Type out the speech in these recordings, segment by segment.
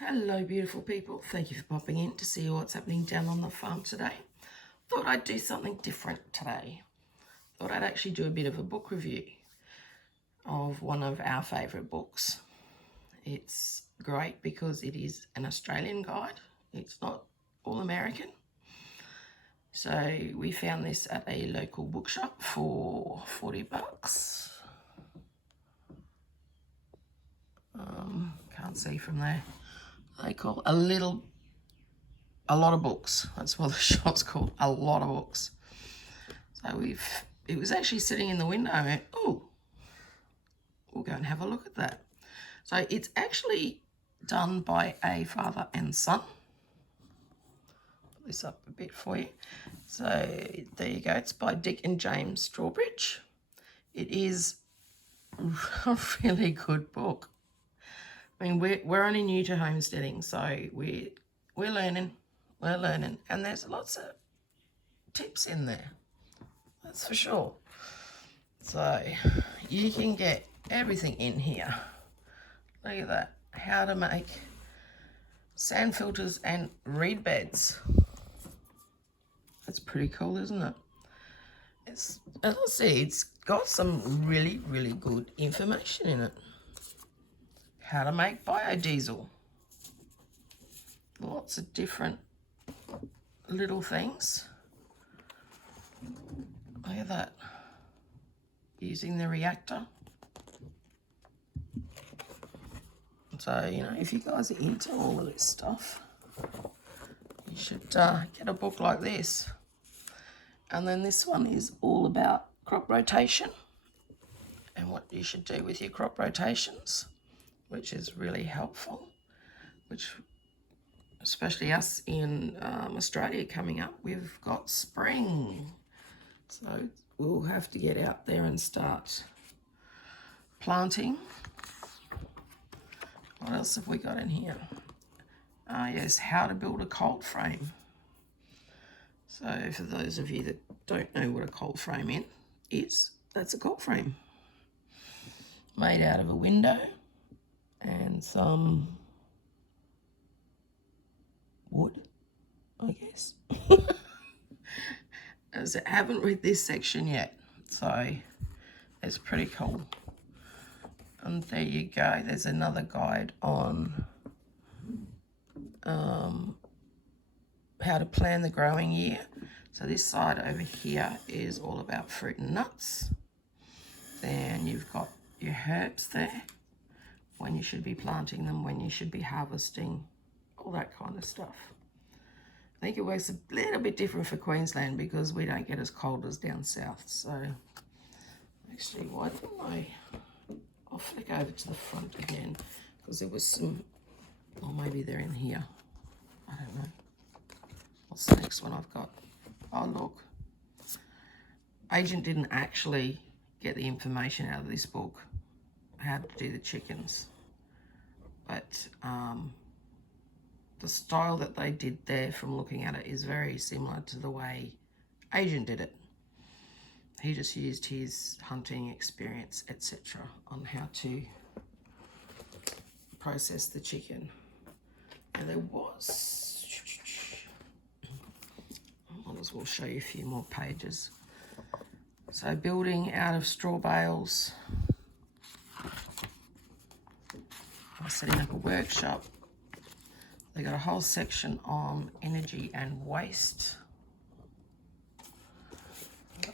Hello beautiful people, thank you for popping in to see what's happening down on the farm today. Thought I'd do something different today. Thought I'd actually do a bit of a book review of one of our favourite books. It's great because it is an Australian guide, it's not all American. So we found this at a local bookshop for $40. Can't see from there. They call a lot of books. That's what the shop's called, a lot of books. So it was actually sitting in the window. I went, oh, we'll go and have a look at that. So it's actually done by a father and son. Put this up a bit for you. So there you go. It's by Dick and James Strawbridge. It is a really good book. I mean, we're only new to homesteading, so we're learning, and there's lots of tips in there, that's for sure. So you can get everything in here. Look at that, how to make sand filters and reed beds. That's pretty cool, isn't it? As I say, it's got some really good information in it. How to make biodiesel. Lots of different little things. Look at that. Using the reactor. So, you know, if you guys are into all of this stuff, you should get a book like this. And then this one is all about crop rotation and what you should do with your crop rotations, which is really helpful, which especially us in Australia coming up, we've got spring. So we'll have to get out there and start planting. What else have we got in here? Yes, how to build a cold frame. So for those of you that don't know what a cold frame is, that's a cold frame. Made out of a window and some wood, I guess. As I haven't read this section yet, so it's pretty cool. And there you go, there's another guide on how to plan the growing year. So this side over here is all about fruit and nuts. Then you've got your herbs there, when you should be planting them, when you should be harvesting, all that kind of stuff. I think it works a little bit different for Queensland because we don't get as cold as down south. So actually, why didn't I'll flick over to the front again because there was some, or maybe they're in here. I don't know. What's the next one I've got? Oh, look. Agent didn't actually get the information out of this book, how to do the chickens. But the style that they did there from looking at it is very similar to the way Agent did it. He just used his hunting experience, etc., on how to process the chicken. And there was, I might as well show you a few more pages. So building out of straw bales, setting up a workshop. They got a whole section on energy and waste.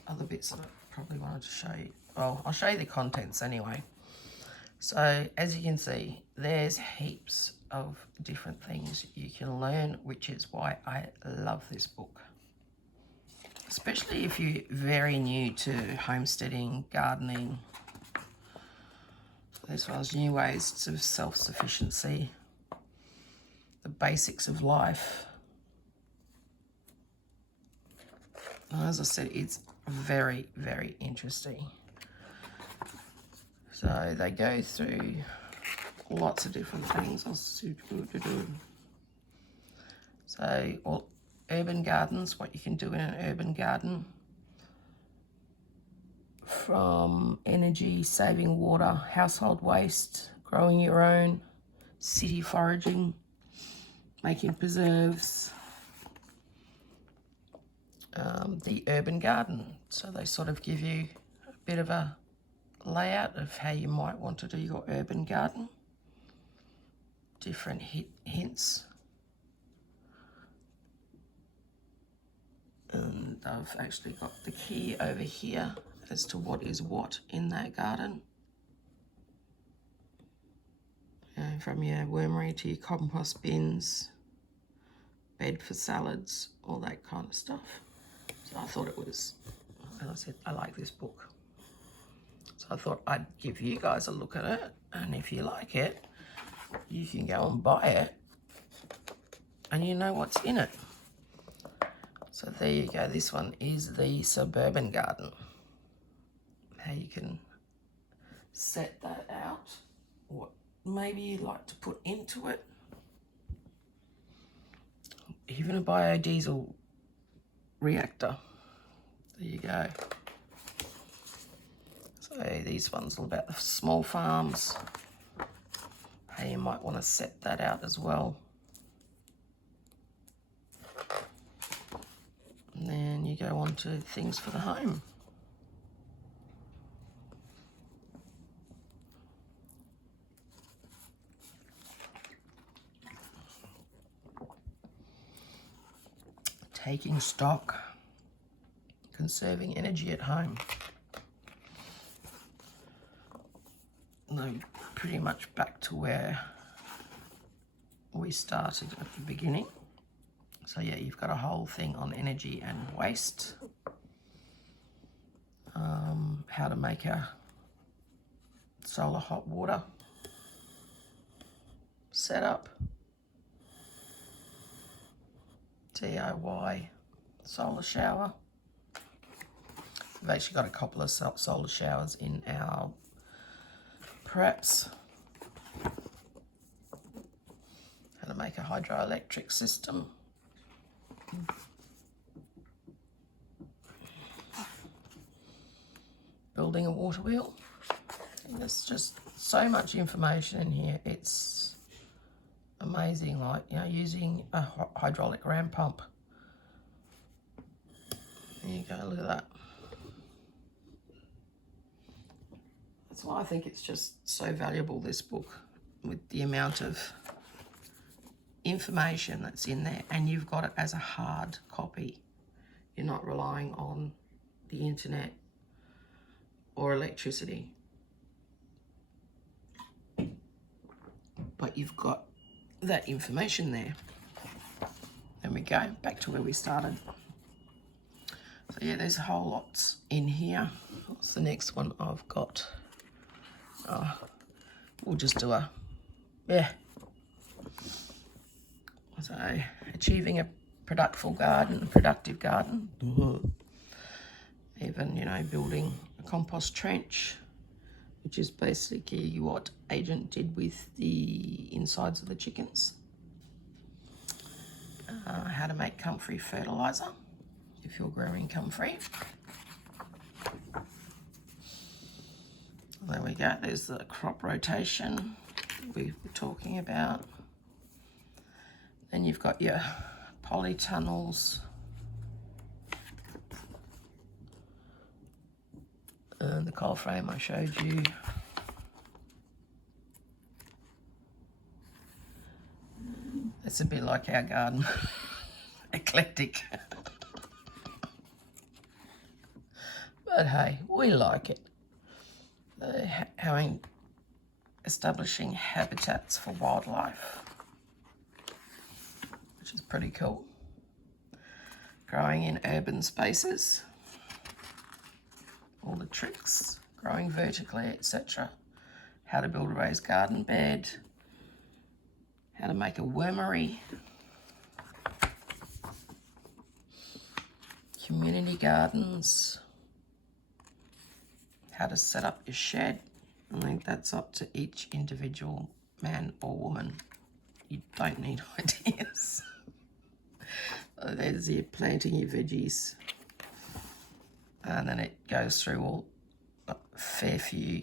Other bits that I probably wanted to show you. Well, I'll show you the contents anyway. So as you can see, there's heaps of different things you can learn, which is why I love this book. Especially if you're very new to homesteading, gardening, as well as new ways of self-sufficiency, the basics of life. And as I said, it's very interesting. So they go through lots of different things. So all urban gardens, what you can do in an urban garden, from energy, saving water, household waste, growing your own, city foraging, making preserves, the urban garden. So they sort of give you a bit of a layout of how you might want to do your urban garden. Different hints. And I've actually got the key over here as to what is what in that garden. And from your wormery to your compost bins, bed for salads, all that kind of stuff. So I thought it was, as I said, I like this book. So I thought I'd give you guys a look at it, and if you like it, you can go and buy it, and you know what's in it. So there you go. This one is the suburban garden. How you can set that out, what maybe you'd like to put into it. Even a biodiesel reactor. There you go. So these ones are all about the small farms. How you might want to set that out as well. And then you go on to things for the home. Taking stock, conserving energy at home. No, pretty much back to where we started at the beginning. So yeah, you've got a whole thing on energy and waste. How to make a solar hot water setup. DIY solar shower. We've actually got a couple of solar showers in our preps. How to make a hydroelectric system. Building a water wheel. And there's just so much information in here. It's amazing, like, you know, using a hydraulic ram pump. There you go, look at that. That's why I think it's just so valuable, this book, with the amount of information that's in there, and you've got it as a hard copy. You're not relying on the internet or electricity, but you've got that information there. There we go, back to where we started. So yeah, there's a whole lot in here. What's the next one I've got? We'll just do a, yeah. So achieving a productive garden. Even, you know, building a compost trench, which is basically what Agent did with the insides of the chickens. How to make comfrey fertilizer if you're growing comfrey. There we go, there's the crop rotation we were talking about. Then you've got your polytunnels. And the coal frame I showed you. It's a bit like our garden, eclectic. But hey, we like it. Establishing habitats for wildlife, which is pretty cool. Growing in urban spaces. All the tricks, growing vertically, etc. How to build a raised garden bed. How to make a wormery. Community gardens. How to set up your shed. I think that's up to each individual man or woman. You don't need ideas. So there's your planting your veggies. And then it goes through all a fair few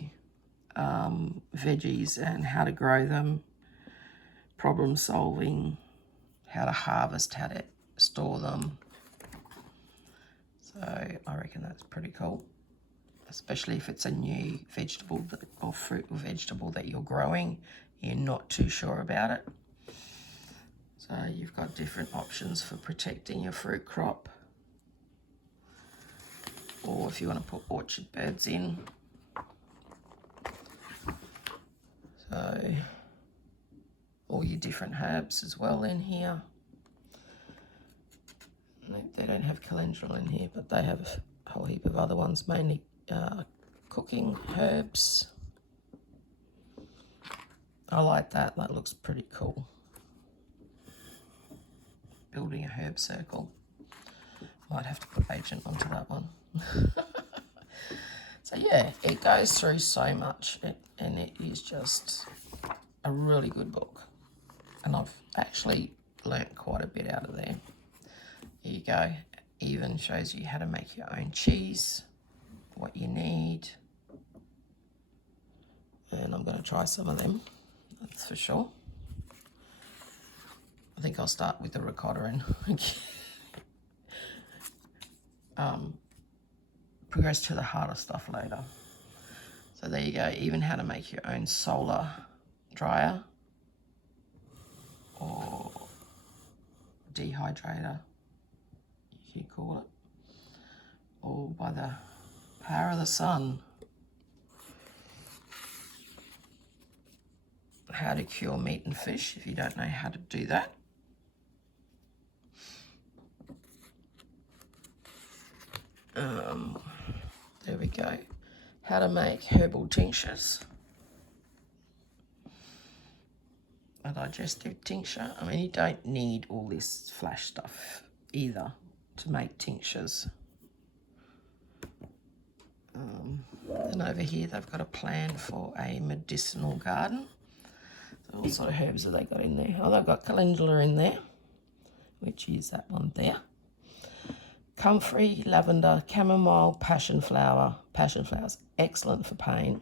veggies and how to grow them, problem solving, how to harvest, how to store them. So I reckon that's pretty cool, especially if it's a new vegetable or fruit or vegetable that you're growing, you're not too sure about it. So you've got different options for protecting your fruit crop. Or if you want to put orchard beds in. So all your different herbs as well in here. They don't have calendula in here, but they have a whole heap of other ones, mainly cooking herbs. I like that. That looks pretty cool. Building a herb circle. Might have to put agent onto that one. So yeah, it goes through so much, and it is just a really good book. And I've actually learnt quite a bit out of there. Here you go. Even shows you how to make your own cheese, what you need. And I'm going to try some of them, that's for sure. I think I'll start with the ricotta and progress to the harder stuff later. So there you go, even how to make your own solar dryer or dehydrator, you call it, or by the power of the sun. How to cure meat and fish if you don't know how to do that. There we go. How to make herbal tinctures. A digestive tincture. I mean, you don't need all this flash stuff either to make tinctures. And over here they've got a plan for a medicinal garden. So what sort of herbs have they got in there? Oh, they've got calendula in there, which is that one there. Comfrey, lavender, chamomile, passion flower. Passion flower's excellent for pain.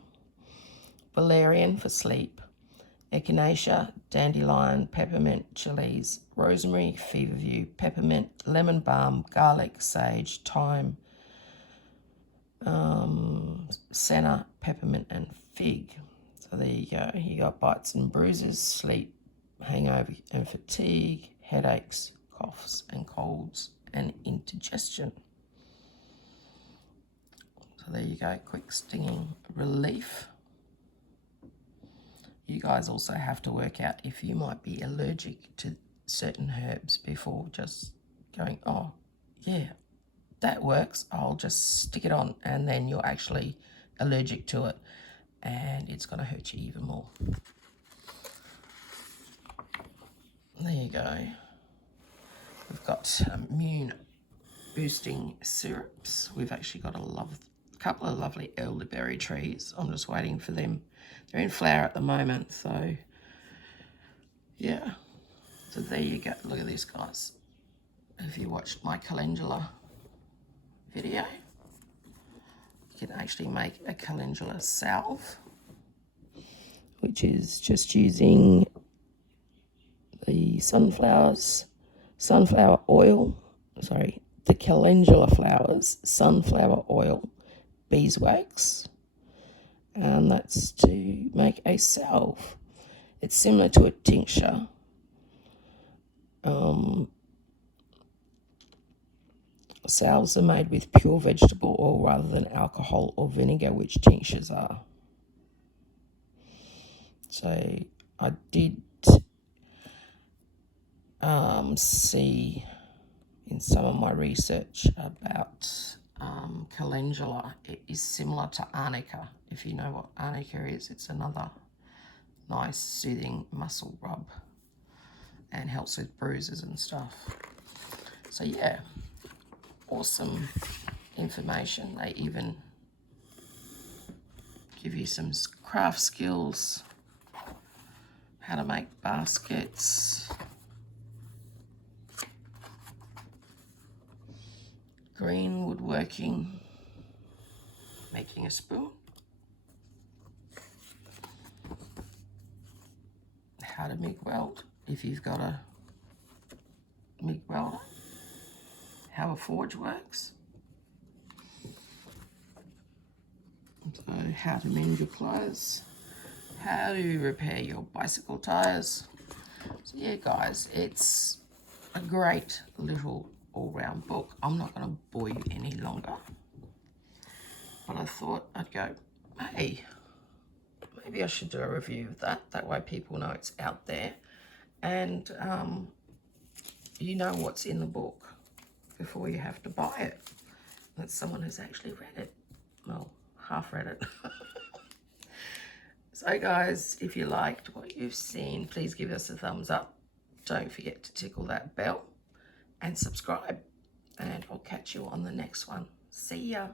Valerian for sleep. Echinacea, dandelion, peppermint, chilies, rosemary, feverview, peppermint, lemon balm, garlic, sage, thyme, senna, peppermint, and fig. So there you go. You got bites and bruises, sleep, hangover and fatigue, headaches, coughs and colds, and indigestion. So there you go, quick stinging relief. You guys also have to work out if you might be allergic to certain herbs before just going, oh yeah, that works, I'll just stick it on, and then you're actually allergic to it and it's going to hurt you even more. There you go. We've got immune boosting syrups. We've actually got a couple of lovely elderberry trees. I'm just waiting for them. They're in flower at the moment, so yeah. So there you go. Look at this, guys. If you watched my calendula video, you can actually make a calendula salve, which is just using the sunflower oil, the calendula flowers, sunflower oil, beeswax, and that's to make a salve. It's similar to a tincture. Salves are made with pure vegetable oil rather than alcohol or vinegar, which tinctures are. So I did see in some of my research about calendula. It is similar to arnica. If you know what arnica is, it's another nice soothing muscle rub and helps with bruises and stuff. So yeah, awesome information. They even give you some craft skills, how to make baskets, green woodworking, making a spoon, how to MIG weld if you've got a MIG welder, how a forge works, so how to mend your clothes, how to repair your bicycle tires. So yeah guys, it's a great little all-round book. I'm not going to bore you any longer, but I thought I'd go, hey, maybe I should do a review of that. That way people know it's out there, and you know what's in the book before you have to buy it. That someone who's actually read it. Well, half read it. So guys, if you liked what you've seen, please give us a thumbs up. Don't forget to tickle that bell and subscribe. And I'll catch you on the next one. See ya.